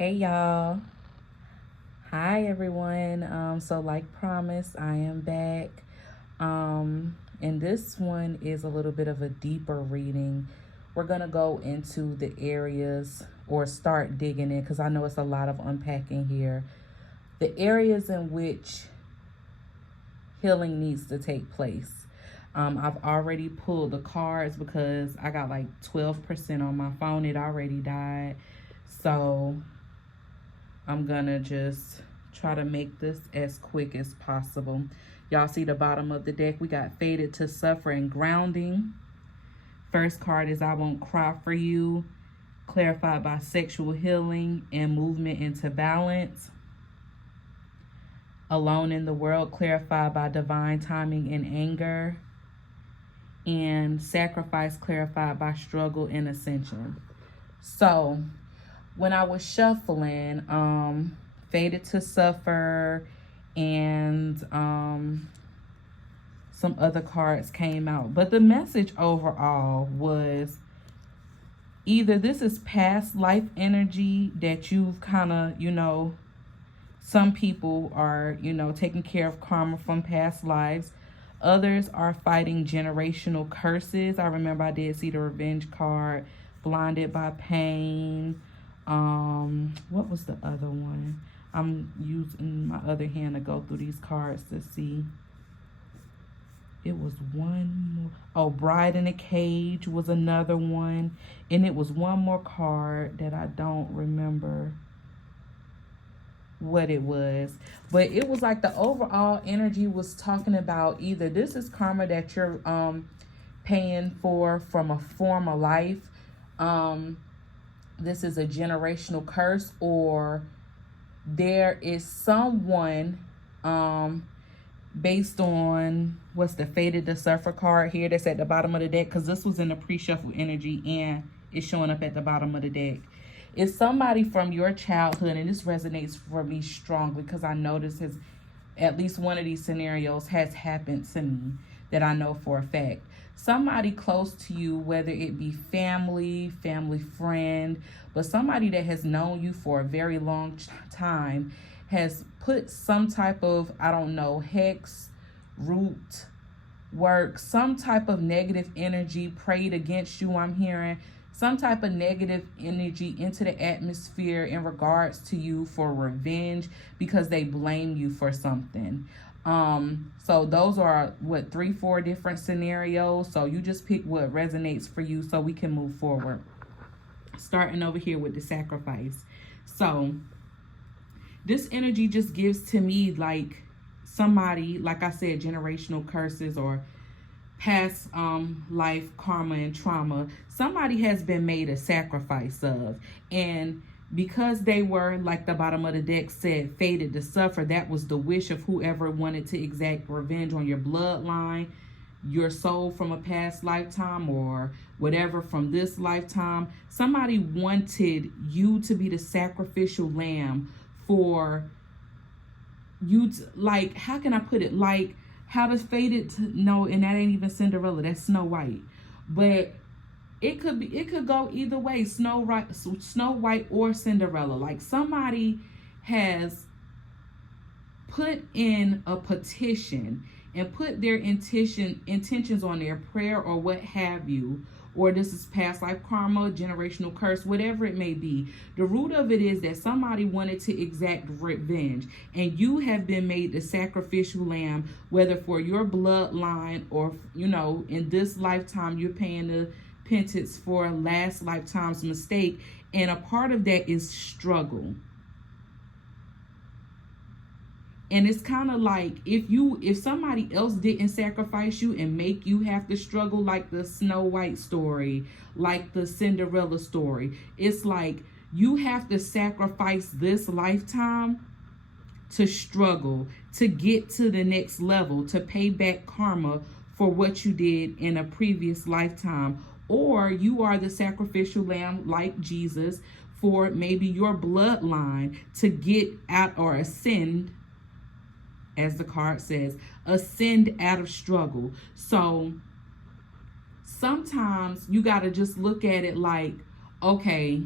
Hey y'all. Hi everyone. So like promised, I am back. And this one is a little bit of a deeper reading. We're gonna go into the areas or start digging in because I know it's a lot of unpacking here. The areas in which healing needs to take place. I've already pulled the cards because I got like 12% on my phone. It already died. So I'm gonna just try to make this as quick as possible. Y'all see the bottom of the deck? We got Fated to Suffer and Grounding. First card is I Won't Cry for You, clarified by sexual healing and movement into balance. Alone in the World, clarified by divine timing and anger. And Sacrifice, clarified by struggle and ascension. So when I was shuffling, Fated to Suffer and some other cards came out. But the message overall was either this is past life energy that you've kind of, some people are, taking care of karma from past lives. Others are fighting generational curses. I remember I did see the revenge card, blinded by pain. What was the other one? I'm using my other hand to go through these cards to see. It was one more. Oh, Bride in a Cage was another one. And it was one more card that I don't remember what it was. But it was like the overall energy was talking about either this is karma that you're paying for from a former life. This is a generational curse, or there is someone based on what's the Fated to Suffer card here that's at the bottom of the deck, because this was in the pre-shuffle energy and it's showing up at the bottom of the deck. It's somebody from your childhood, and this resonates for me strongly because I know this has, at least one of these scenarios has happened to me that I know for a fact. Somebody close to you, whether it be family friend, but somebody that has known you for a very long time has put some type of, I don't know, hex, root work, some type of negative energy prayed against you, I'm hearing. Some type of negative energy into the atmosphere in regards to you for revenge because they blame you for something. So those are what, 3-4 different scenarios. So you just pick what resonates for you so we can move forward. Starting over here with the Sacrifice. So this energy just gives to me like somebody, like I said, generational curses or past life karma and trauma. Somebody has been made a sacrifice of, and because they were, like the bottom of the deck said, fated to suffer, that was the wish of whoever wanted to exact revenge on your bloodline, your soul from a past lifetime, or whatever from this lifetime. Somebody wanted you to be the sacrificial lamb for you to, like, how can I put it, like how does Fated to, no, and that ain't even Cinderella, that's Snow White. But it could go either way, Snow White or Cinderella. Like somebody has put in a petition and put their intentions on their prayer or what have you, or this is past life karma, generational curse, whatever it may be. The root of it is that somebody wanted to exact revenge, and you have been made the sacrificial lamb, whether for your bloodline or, in this lifetime you're paying the penance for last lifetime's mistake. And a part of that is struggle. And it's kind of like if somebody else didn't sacrifice you and make you have to struggle, like the Snow White story, like the Cinderella story, it's like you have to sacrifice this lifetime to struggle, to get to the next level, to pay back karma for what you did in a previous lifetime. Or you are the sacrificial lamb like Jesus for maybe your bloodline to get out or ascend, as the card says, ascend out of struggle. So sometimes you got to just look at it like, okay,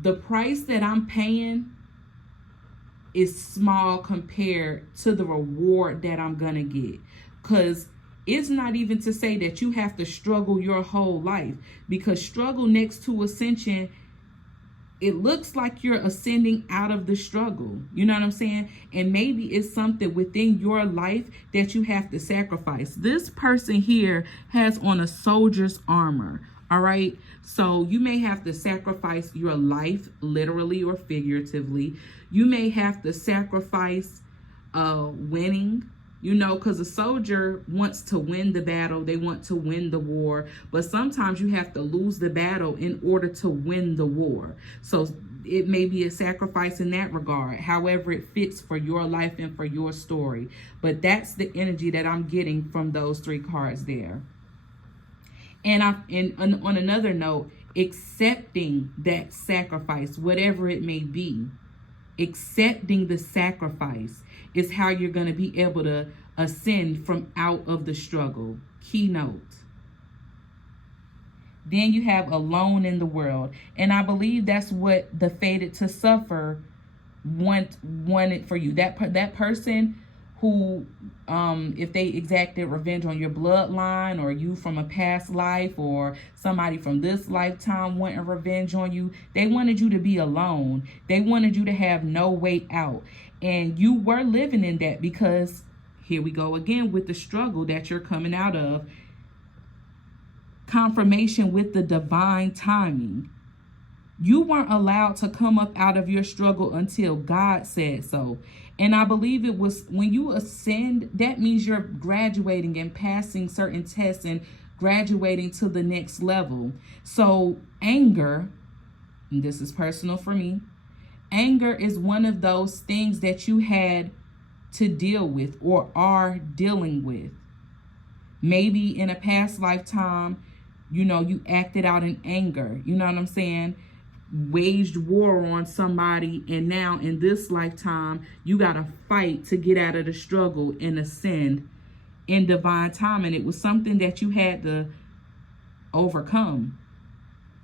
the price that I'm paying is small compared to the reward that I'm gonna get. Because it's not even to say that you have to struggle your whole life, because struggle next to ascension, it looks like you're ascending out of the struggle. You know what I'm saying? And maybe it's something within your life that you have to sacrifice. This person here has on a soldier's armor. All right. So you may have to sacrifice your life, literally or figuratively. You may have to sacrifice winning, you know, because a soldier wants to win the battle. They want to win the war. But sometimes you have to lose the battle in order to win the war. So it may be a sacrifice in that regard, however it fits for your life and for your story. But that's the energy that I'm getting from those three cards there. And on another note, accepting that sacrifice, whatever it may be, accepting the sacrifice is how you're going to be able to ascend from out of the struggle. Keynote. Then you have alone in the world. And I believe that's what the fated to suffer wanted for you. That person who, if they exacted revenge on your bloodline, or you from a past life, or somebody from this lifetime wanting revenge on you, they wanted you to be alone. They wanted you to have no way out. And you were living in that, because here we go again with the struggle that you're coming out of. Confirmation with the divine timing. You weren't allowed to come up out of your struggle until God said so. And I believe it was when you ascend, that means you're graduating and passing certain tests and graduating to the next level. So anger, and this is personal for me, anger is one of those things that you had to deal with or are dealing with. Maybe in a past lifetime, you know, you acted out in anger. You know what I'm saying? Waged war on somebody, and now in this lifetime you got to fight to get out of the struggle and ascend in divine time. And it was something that you had to overcome,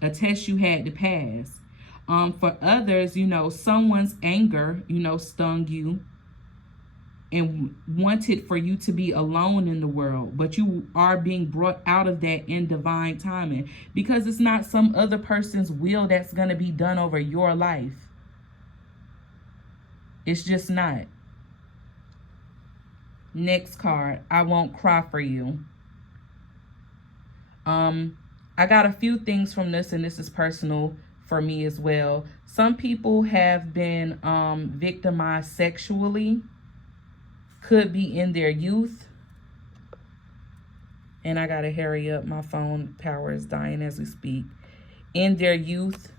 a test you had to pass. For others, you know, someone's anger, you know, stung you and wanted for you to be alone in the world, but you are being brought out of that in divine timing, because it's not some other person's will that's going to be done over your life. It's just not. Next card, I won't cry for you. I got a few things from this, and this is personal for me as well. Some people have been victimized sexually. Could be in their youth. And I gotta hurry up. My phone power is dying as we speak. In their youth.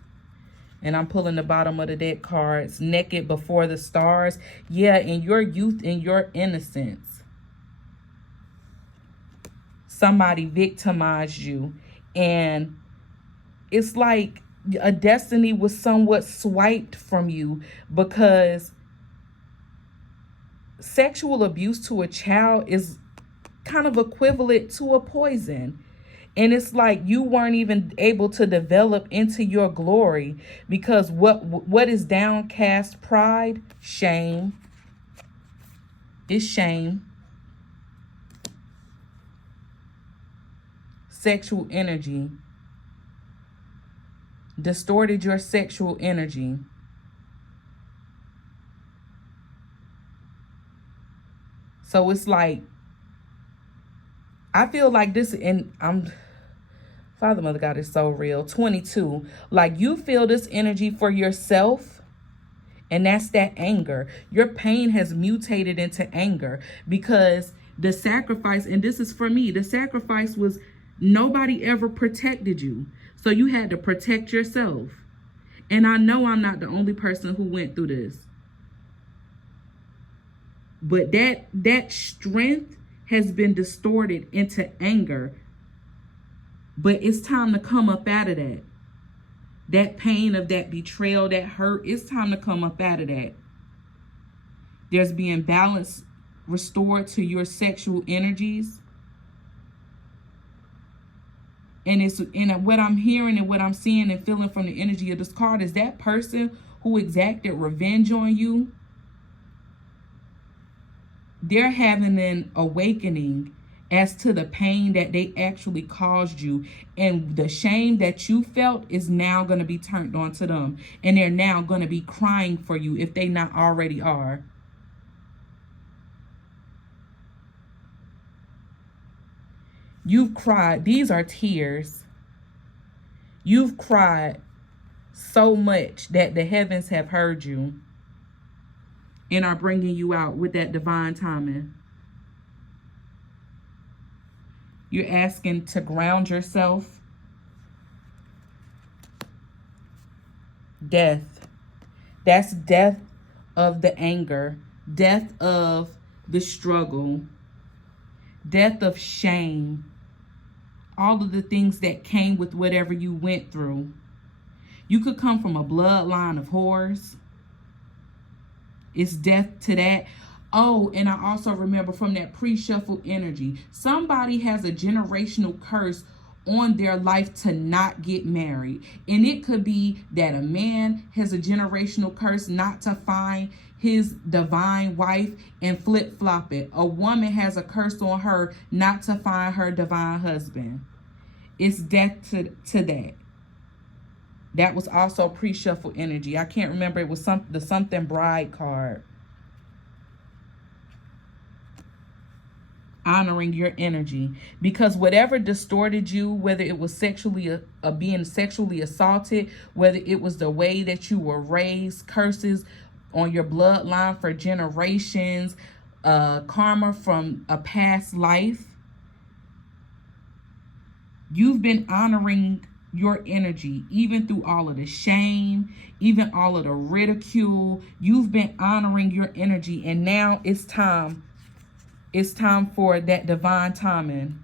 And I'm pulling the bottom of the deck cards. Naked before the stars. Yeah, in your youth, in your innocence, somebody victimized you. And it's like a destiny was somewhat swiped from you, because sexual abuse to a child is kind of equivalent to a poison. And it's like you weren't even able to develop into your glory, because what is downcast pride? Shame. It's shame. Sexual energy. Distorted your sexual energy. So it's like, I feel like this, and Father, Mother, God is so real. 22, like you feel this energy for yourself, and that's that anger. Your pain has mutated into anger, because the sacrifice, and this is for me, the sacrifice was nobody ever protected you. So you had to protect yourself. And I know I'm not the only person who went through this. But that strength has been distorted into anger. But it's time to come up out of that. That pain of that betrayal, that hurt, it's time to come up out of that. There's being balance restored to your sexual energies. And it's and what I'm hearing and what I'm seeing and feeling from the energy of this card is that person who exacted revenge on you, they're having an awakening as to the pain that they actually caused you, and the shame that you felt is now going to be turned on to them, and they're now going to be crying for you if they not already are. You've cried. These are tears. You've cried so much that the heavens have heard you and are bringing you out with that divine timing. You're asking to ground yourself. Death. That's death of the anger. Death of the struggle. Death of shame. All of the things that came with whatever you went through. You could come from a bloodline of whores. It's death to that. Oh, and I also remember from that pre-shuffle energy, somebody has a generational curse on their life to not get married. And it could be that a man has a generational curse not to find his divine wife and flip-flop it. A woman has a curse on her not to find her divine husband. It's death to that. That was also pre-shuffle energy. I can't remember. It was the something bride card. Honoring your energy, because whatever distorted you, whether it was sexually being sexually assaulted, whether it was the way that you were raised, curses on your bloodline for generations, karma from a past life, you've been honoring your energy, even through all of the shame, even all of the ridicule. You've been honoring your energy, and now it's time. It's time for that divine timing.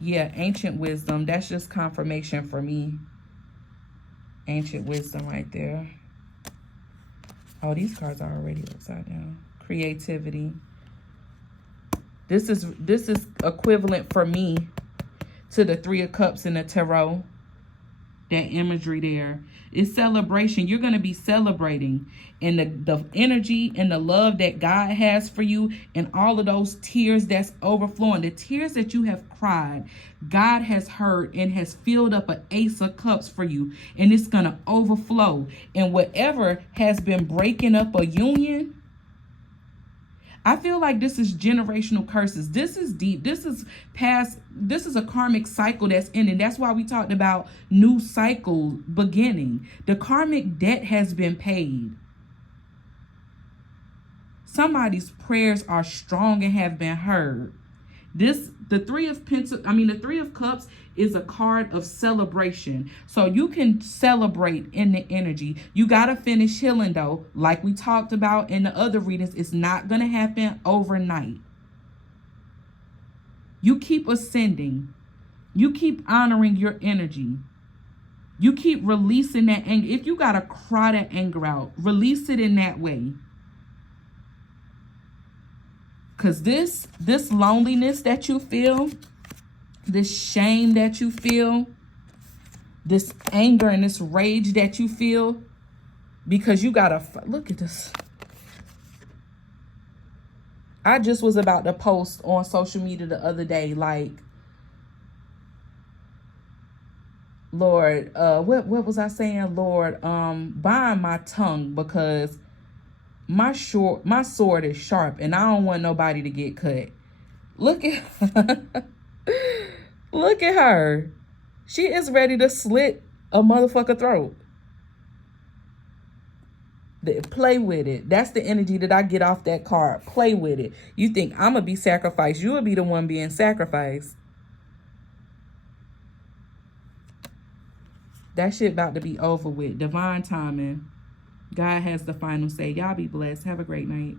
Yeah, ancient wisdom. That's just confirmation for me. Ancient wisdom right there. Oh, these cards are already upside down. Creativity. This is equivalent for me to the Three of Cups in the tarot. That imagery there. It's celebration. You're going to be celebrating. And the energy and the love that God has for you, and all of those tears that's overflowing, the tears that you have cried, God has heard and has filled up an Ace of Cups for you. And it's going to overflow. And whatever has been breaking up a union, I feel like this is generational curses. This is deep. This is past. This is a karmic cycle that's ending. That's why we talked about new cycle beginning. The karmic debt has been paid. Somebody's prayers are strong and have been heard. The Three of Cups is a card of celebration. So you can celebrate in the energy. You got to finish healing though. Like we talked about in the other readings, it's not going to happen overnight. You keep ascending. You keep honoring your energy. You keep releasing that anger. If you got to cry that anger out, release it in that way. Because this loneliness that you feel, this shame that you feel, this anger and this rage that you feel, because you got to, look at this. I just was about to post on social media the other day, like, Lord, what was I saying? Lord, bind my tongue, because my sword is sharp and I don't want nobody to get cut. Look at her. Look at her. She is ready to slit a motherfucker throat. Play with it. That's the energy that I get off that card. Play with it. You think I'm gonna be sacrificed. You will be the one being sacrificed. That shit about to be over with. Divine timing. God has the final say. Y'all be blessed. Have a great night.